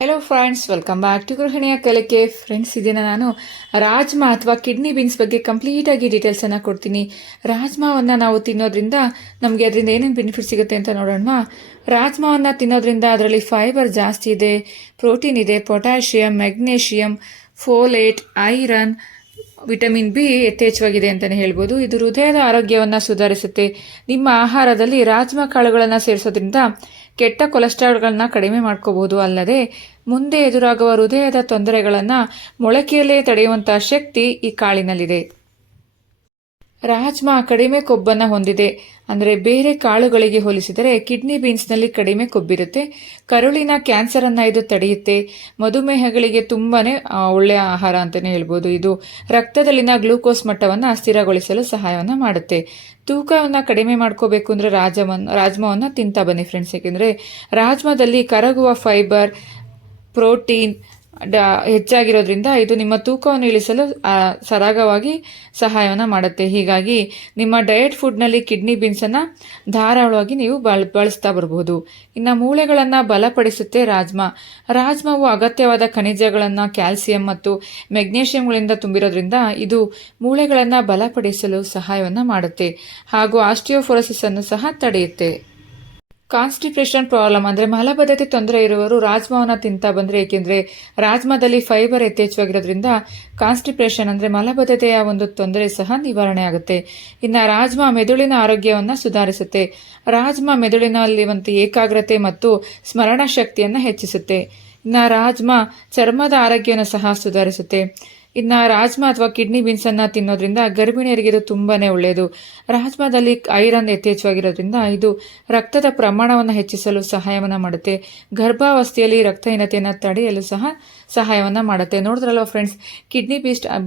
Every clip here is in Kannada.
Hello friends, welcome back to ಗೃಹಿಣಿಯ ಕಲಿಕೆ. ಫ್ರೆಂಡ್ಸ್, ಇದನ್ನು ನಾನು ರಾಜ್ಮಾ ಅಥವಾ ಕಿಡ್ನಿ ಬೀನ್ಸ್ ಬಗ್ಗೆ ಕಂಪ್ಲೀಟಾಗಿ ಡೀಟೇಲ್ಸನ್ನು ಕೊಡ್ತೀನಿ. ರಾಜ್ಮಾವನ್ನು ನಾವು ತಿನ್ನೋದ್ರಿಂದ ನಮಗೆ ಅದರಿಂದ ಏನೇನು ಬೆನಿಫಿಟ್ ಸಿಗುತ್ತೆ ಅಂತ ನೋಡೋಣ. ರಾಜ್ಮಾವನ್ನು ತಿನ್ನೋದ್ರಿಂದ ಅದರಲ್ಲಿ ಫೈಬರ್ ಜಾಸ್ತಿ ಇದೆ, ಪ್ರೋಟೀನ್ ಇದೆ, potassium, magnesium, folate, iron, vitamin B ಯಥೇಚ್ಛವಾಗಿದೆ ಅಂತಲೇ ಹೇಳ್ಬೋದು. ಇದು ಹೃದಯದ ಆರೋಗ್ಯವನ್ನು ಸುಧಾರಿಸುತ್ತೆ. ನಿಮ್ಮ ಆಹಾರದಲ್ಲಿ ರಾಜ್ಮಾ ಕಾಳುಗಳನ್ನು ಸೇರಿಸೋದ್ರಿಂದ ಕೆಟ್ಟ ಕೊಲೆಸ್ಟ್ರಾಲ್ಗಳನ್ನ ಕಡಿಮೆ ಮಾಡ್ಕೋಬಹುದು. ಅಲ್ಲದೆ ಮುಂದೆ ಎದುರಾಗುವ ಹೃದಯದ ತೊಂದರೆಗಳನ್ನು ಮೊಳಕೆಯಲ್ಲೇ ತಡೆಯುವಂತಹ ಶಕ್ತಿ ಈ ಕಾಳಿನಲ್ಲಿದೆ. ರಾಜ್ಮಾ ಕಡಿಮೆ ಕೊಬ್ಬನ್ನು ಹೊಂದಿದೆ. ಅಂದರೆ ಬೇರೆ ಕಾಳುಗಳಿಗೆ ಹೋಲಿಸಿದರೆ ಕಿಡ್ನಿ ಬೀನ್ಸ್ನಲ್ಲಿ ಕಡಿಮೆ ಕೊಬ್ಬಿರುತ್ತೆ. ಕರುಳಿನ ಕ್ಯಾನ್ಸರನ್ನು ಇದು ತಡೆಯುತ್ತೆ. ಮಧುಮೇಹಗಳಿಗೆ ತುಂಬಾನೇ ಒಳ್ಳೆಯ ಆಹಾರ ಅಂತಲೇ ಹೇಳ್ಬೋದು. ಇದು ರಕ್ತದಲ್ಲಿನ ಗ್ಲೂಕೋಸ್ ಮಟ್ಟವನ್ನು ಸ್ಥಿರಗೊಳಿಸಲು ಸಹಾಯವನ್ನು ಮಾಡುತ್ತೆ. ತೂಕವನ್ನು ಕಡಿಮೆ ಮಾಡ್ಕೋಬೇಕು ಅಂದರೆ ರಾಜ್ಮಾವನ್ನು ತಿಂತಾ ಬನ್ನಿ ಫ್ರೆಂಡ್ಸ್. ಯಾಕೆಂದರೆ ರಾಜ್ಮಾದಲ್ಲಿ ಕರಗುವ ಫೈಬರ್, ಪ್ರೋಟೀನ್ ಹೆಚ್ಚಾಗಿರೋದ್ರಿಂದ ಇದು ನಿಮ್ಮ ತೂಕವನ್ನು ಇಳಿಸಲು ಸರಾಗವಾಗಿ ಸಹಾಯವನ್ನು ಮಾಡುತ್ತೆ. ಹೀಗಾಗಿ ನಿಮ್ಮ ಡಯಟ್ ಫುಡ್ನಲ್ಲಿ ಕಿಡ್ನಿ ಬೀನ್ಸನ್ನು ಧಾರಾಳವಾಗಿ ನೀವು ಬಳಸ್ತಾ ಬರಬಹುದು. ಇನ್ನು ಮೂಳೆಗಳನ್ನು ಬಲಪಡಿಸುತ್ತೆ ರಾಜ್ಮಾವು ಅಗತ್ಯವಾದ ಖನಿಜಗಳನ್ನು, ಕ್ಯಾಲ್ಸಿಯಂ ಮತ್ತು ಮೆಗ್ನೇಷಿಯಂಗಳಿಂದ ತುಂಬಿರೋದ್ರಿಂದ ಇದು ಮೂಳೆಗಳನ್ನು ಬಲಪಡಿಸಲು ಸಹಾಯವನ್ನು ಮಾಡುತ್ತೆ ಹಾಗೂ ಆಸ್ಟಿಯೋಫೋರೋಸಿಸ್ ಅನ್ನು ಸಹ ತಡೆಯುತ್ತೆ. ಕಾನ್ಸ್ಟಿಪೇಷನ್ ಪ್ರಾಬ್ಲಮ್ ಅಂದರೆ ಮಲಬದ್ಧತೆ ತೊಂದರೆ ಇರುವವರು ರಾಜ್ಮಾವನ್ನು ತಿಂತಾ ಬಂದರೆ, ಏಕೆಂದರೆ ರಾಜ್ಮಾದಲ್ಲಿ ಫೈಬರ್ ಯಥೇಚ್ಛವಾಗಿರೋದ್ರಿಂದ ಕಾನ್ಸ್ಟಿಪೇಷನ್ ಅಂದರೆ ಮಲಬದ್ಧತೆಯ ಒಂದು ತೊಂದರೆ ಸಹ ನಿವಾರಣೆ ಆಗುತ್ತೆ. ಇನ್ನು ರಾಜ್ಮಾ ಮೆದುಳಿನ ಆರೋಗ್ಯವನ್ನು ಸುಧಾರಿಸುತ್ತೆ. ರಾಜ್ಮಾ ಮೆದುಳಿನಲ್ಲಿ ಒಂದು ಏಕಾಗ್ರತೆ ಮತ್ತು ಸ್ಮರಣ ಶಕ್ತಿಯನ್ನು ಹೆಚ್ಚಿಸುತ್ತೆ. ಇನ್ನು ರಾಜ್ಮಾ ಚರ್ಮದ ಆರೋಗ್ಯವನ್ನು ಸಹ ಸುಧಾರಿಸುತ್ತೆ. ಇನ್ನು ರಾಜ್ಮಾ ಅಥವಾ ಕಿಡ್ನಿ ಬೀನ್ಸನ್ನು ತಿನ್ನೋದ್ರಿಂದ ಗರ್ಭಿಣಿಯರಿಗೆ ಇದು ತುಂಬಾನೇ ಒಳ್ಳೆಯದು. ರಾಜ್ಮಾದಲ್ಲಿ ಐರನ್ ಯಥೇಚ್ಛವಾಗಿರೋದ್ರಿಂದ ಇದು ರಕ್ತದ ಪ್ರಮಾಣವನ್ನು ಹೆಚ್ಚಿಸಲು ಸಹಾಯವನ್ನು ಮಾಡುತ್ತೆ. ಗರ್ಭಾವಸ್ಥೆಯಲ್ಲಿ ರಕ್ತಹೀನತೆಯನ್ನು ತಡೆಯಲು ಸಹ ಸಹಾಯವನ್ನು ಮಾಡುತ್ತೆ. ನೋಡಿದ್ರಲ್ವ ಫ್ರೆಂಡ್ಸ್, ಕಿಡ್ನಿ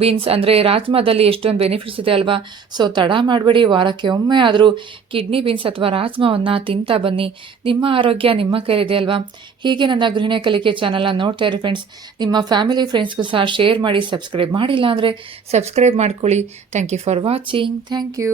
ಬೀನ್ಸ್ ಅಂದರೆ ರಾಜ್ಮಾದಲ್ಲಿ ಎಷ್ಟೊಂದು ಬೆನಿಫಿಟ್ಸ್ ಇದೆ ಅಲ್ವಾ. ಸೊ ತಡ ಮಾಡಬೇಡಿ, ವಾರಕ್ಕೆ ಒಮ್ಮೆ ಆದರೂ ಕಿಡ್ನಿ ಬೀನ್ಸ್ ಅಥವಾ ರಾಜ್ಮಾವನ್ನು ತಿಂತಾ ಬನ್ನಿ. ನಿಮ್ಮ ಆರೋಗ್ಯ ನಿಮ್ಮ ಕೈಲಿದೆ ಅಲ್ವಾ. ಹೀಗೆ ನನ್ನ ಗೃಹಿಣಿಯ ಕಲಿಕೆ ಚಾನಲ್ನ ನೋಡ್ತಾ ಇರಿ ಫ್ರೆಂಡ್ಸ್. ನಿಮ್ಮ ಫ್ಯಾಮಿಲಿ ಫ್ರೆಂಡ್ಸ್ಗೂ ಸಹ ಶೇರ್ ಮಾಡಿ. ಸಬ್ಸ್ಕ್ರೈಬ್ ಮಾಡಿಲ್ಲ ಅಂದರೆ ಸಬ್ಸ್ಕ್ರೈಬ್ ಮಾಡ್ಕೊಳ್ಳಿ. Thank you for watching. Thank you.